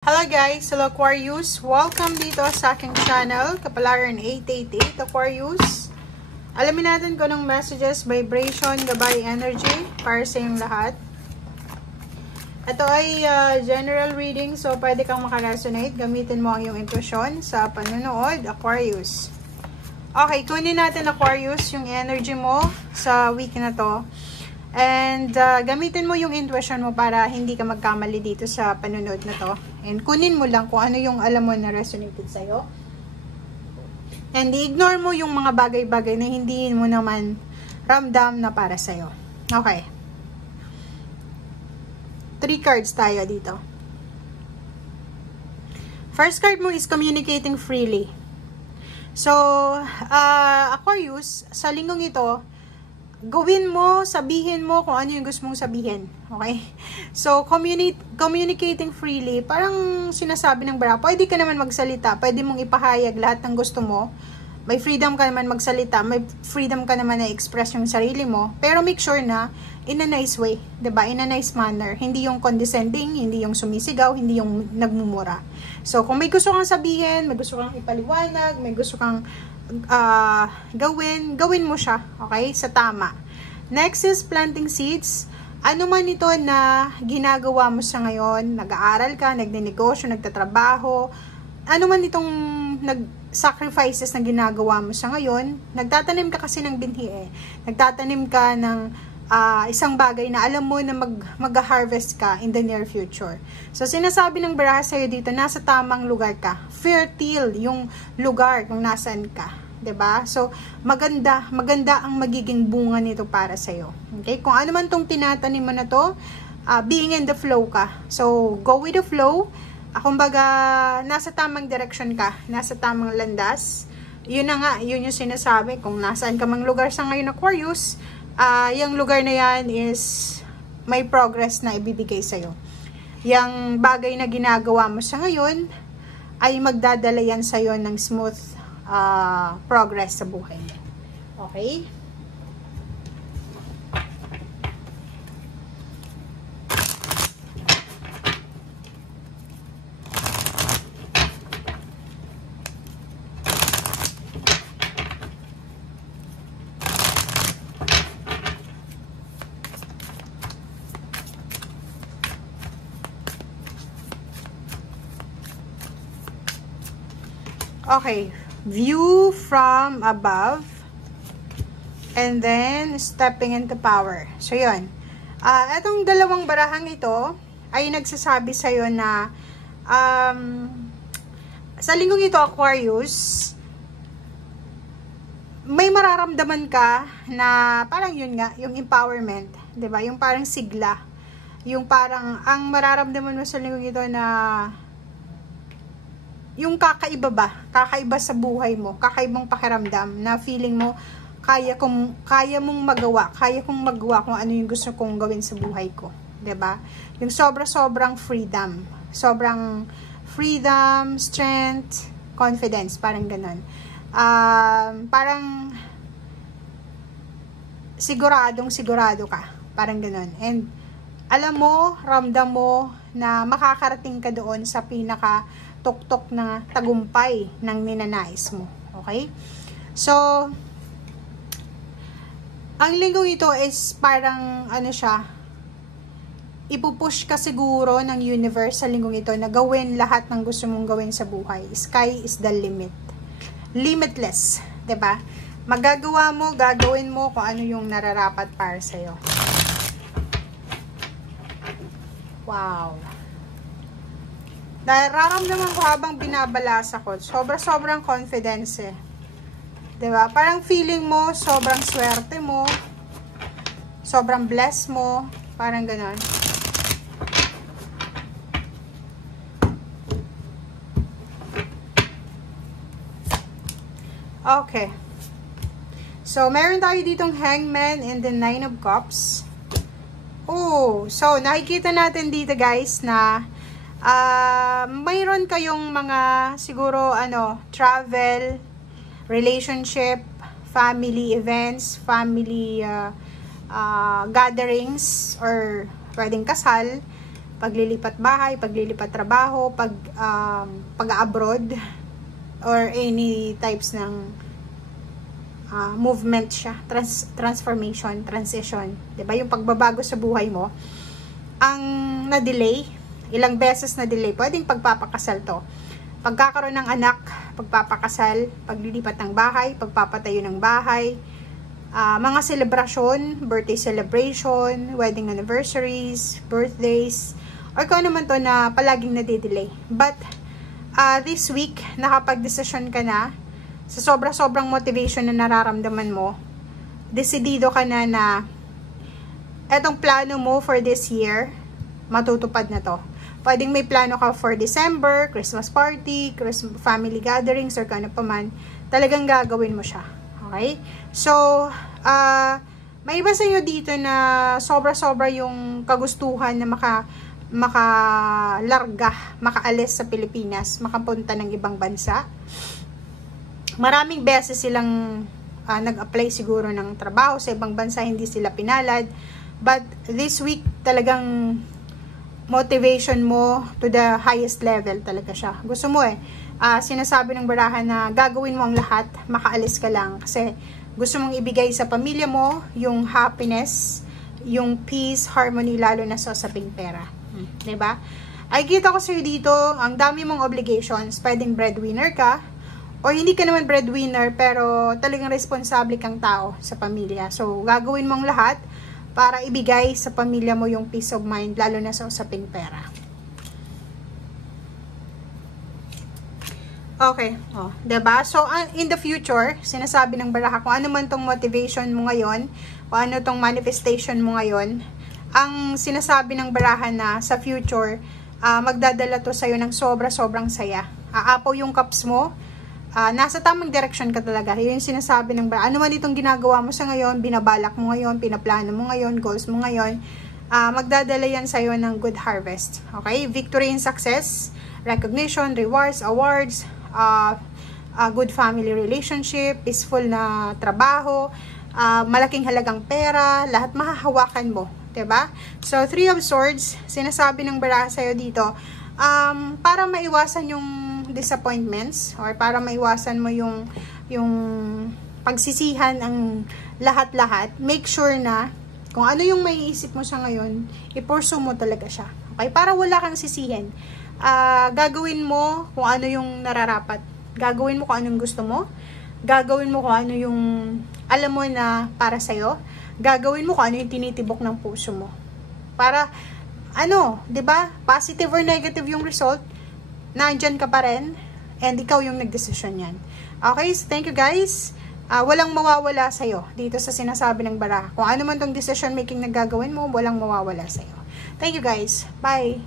Hello guys! Hello Aquarius! Welcome dito sa aking channel, Kapalaran 888 Aquarius. Alamin natin kung anong messages, vibration, gabay, energy para sa inyong lahat. Ito ay general reading, so pwede kang makaresonate. Gamitin mo ang iyong intuition sa panonood, Aquarius. Okay, kunin natin Aquarius yung energy mo sa week na to. And gamitin mo yung intuition mo para hindi ka magkamali dito sa panonood na to. And kunin mo lang kung ano yung alam mo na resonated sa'yo. And i-ignore mo yung mga bagay-bagay na hindi mo naman ramdam na para sa'yo. Okay. 3 cards tayo dito. First card mo is communicating freely. So, Aquarius, sa linggong ito, gawin mo, sabihin mo kung ano yung gusto mong sabihin. Okay? So, communicating freely, parang sinasabi ng bara, pwede ka naman magsalita, pwede mong ipahayag lahat ng gusto mo. May freedom ka naman magsalita, may freedom ka naman na express yung sarili mo, pero make sure na in a nice way, 'di ba? In a nice manner. Hindi yung condescending, hindi yung sumisigaw, hindi yung nagmumura. So, kung may gusto kang sabihin, may gusto kang ipaliwanag, may gusto kang gawin mo siya, okay? Sa tama. Next is planting seeds. Ano man ito na ginagawa mo sa ngayon, nag-aaral ka, nagnenegosyo, nagtatrabaho, ano man itong sacrifices na ginagawa mo sa ngayon, nagtatanim ka kasi ng binhi eh. Nagtatanim ka ng isang bagay na alam mo na mag-harvest ka in the near future. So, sinasabi ng baraha sa'yo dito, nasa tamang lugar ka. Fertile yung lugar kung nasaan ka. 'Di ba? So, maganda ang magiging bunga nito para sa'yo. Okay? Kung ano man tong tinatanim mo na to, being in the flow ka. So, go with the flow. Kumbaga, nasa tamang direction ka. Nasa tamang landas. Yun na nga, yun yung sinasabi. Kung nasaan ka mang lugar sa ngayon, Aquarius, yung lugar na yan is may progress na ibibigay sa'yo. Yung bagay na ginagawa mo sa ngayon ay magdadala yan sa'yo ng smooth progress sa buhay mo. Okay? Okay, view from above and then stepping into power. So, yun. Itong dalawang barahang ito ay nagsasabi sa'yo na sa linggong ito, Aquarius, may mararamdaman ka na parang yun nga, yung empowerment. 'Di ba? Yung parang sigla. Yung parang, ang mararamdaman mo sa linggong ito na yung kakaiba sa buhay mo, kakaibang pakiramdam na feeling mo kaya mong magawa, kaya kong magawa kung ano yung gusto kong gawin sa buhay ko, 'di ba? Yung sobrang freedom, strength, confidence, parang ganun. Parang sigurado ka, parang ganun. And alam mo, ramdam mo na makakarating ka doon sa pinaka tuktok na tagumpay ng ninanais mo. Okay? So, ang linggong ito is parang, ano siya, ipupush ka siguro ng universe sa linggong ito na gawin lahat ng gusto mong gawin sa buhay. Sky is the limit. Limitless. 'Di ba? Magagawa mo, gagawin mo kung ano yung nararapat para sa'yo. Wow. Nararamdaman ko habang binabalasa ko, sobrang confidence eh. 'Di ba? Parang feeling mo, sobrang swerte mo, sobrang blessed mo, parang gano'n. Okay. So, meron tayo ditong Hangman and the 9 of Cups. Oh, so nakikita natin dito guys na mayroon kayong mga siguro travel, relationship, family events, family gatherings, or pwedeng kasal paglilipat bahay, paglilipat trabaho, pag-abroad, or any types ng movement siya, transformation, transition, 'di ba? Yung pagbabago sa buhay mo, ang na-delay, ilang beses na-delay, pwedeng pagpapakasal to. Pagkakaroon ng anak, pagpapakasal, paglilipat ng bahay, pagpapatayo ng bahay, mga selebrasyon, birthday celebration, wedding anniversaries, birthdays, or kung ano man to na palaging nade-delay. But, this week, nakapag-desisyon ka na, sa sobra-sobrang motivation na nararamdaman mo, desidido ka na na etong plano mo for this year, matutupad na to. Pwedeng may plano ka for December, Christmas party, family gatherings, or kano pa man, talagang gagawin mo siya. Okay? So, may iba sa inyo dito na sobra-sobra yung kagustuhan na makaalis sa Pilipinas, makapunta ng ibang bansa. Maraming beses silang nag-apply siguro ng trabaho sa ibang bansa, hindi sila pinalad. But this week, talagang motivation mo to the highest level talaga siya. Gusto mo sinasabi ng barahan na gagawin mo ang lahat, makaalis ka lang. Kasi gusto mong ibigay sa pamilya mo yung happiness, yung peace, harmony, lalo na sa usaping pera. Diba? Ay kita ko sa'yo dito, ang dami mong obligations. Pwedeng breadwinner ka, o hindi ka naman breadwinner, pero talagang responsable kang tao sa pamilya. So, gagawin mong lahat para ibigay sa pamilya mo yung peace of mind, lalo na sa usaping pera. Okay, diba? So, in the future, sinasabi ng baraha, kung ano man tong motivation mo ngayon, kung ano tong manifestation mo ngayon, ang sinasabi ng baraha na sa future, magdadala to sa'yo ng sobra-sobrang saya. Aapaw yung cups mo, nasa tamang direction ka talaga. Yun yung sinasabi ng baraha. Ano man itong ginagawa mo sa ngayon, binabalak mo ngayon, pinaplano mo ngayon, goals mo ngayon, magdadala yan sa'yo ng good harvest. Okay? Victory and success, recognition, rewards, awards, good family relationship, peaceful na trabaho, malaking halagang pera, lahat mahahawakan mo. Diba? So, 3 of Swords, sinasabi ng baraha sa'yo dito, para maiwasan yung disappointments, or para maiwasan mo yung pagsisihan ang lahat-lahat, make sure na kung ano yung maiisip mo sa ngayon, i-pursue mo talaga siya. Okay? Para wala kang sisihin. Gagawin mo kung ano yung nararapat. Gagawin mo kung anong gusto mo. Gagawin mo kung ano yung alam mo na para sa'yo. Gagawin mo kung ano yung tinitibok ng puso mo. Para, 'di ba? Positive or negative yung result, nandyan ka pa rin, and ikaw yung nagdesisyon yan. Okay, so thank you guys. Walang mawawala sa'yo dito sa sinasabi ng baraha. Kung ano man tong decision making na gagawin mo, walang mawawala sa'yo. Thank you guys. Bye!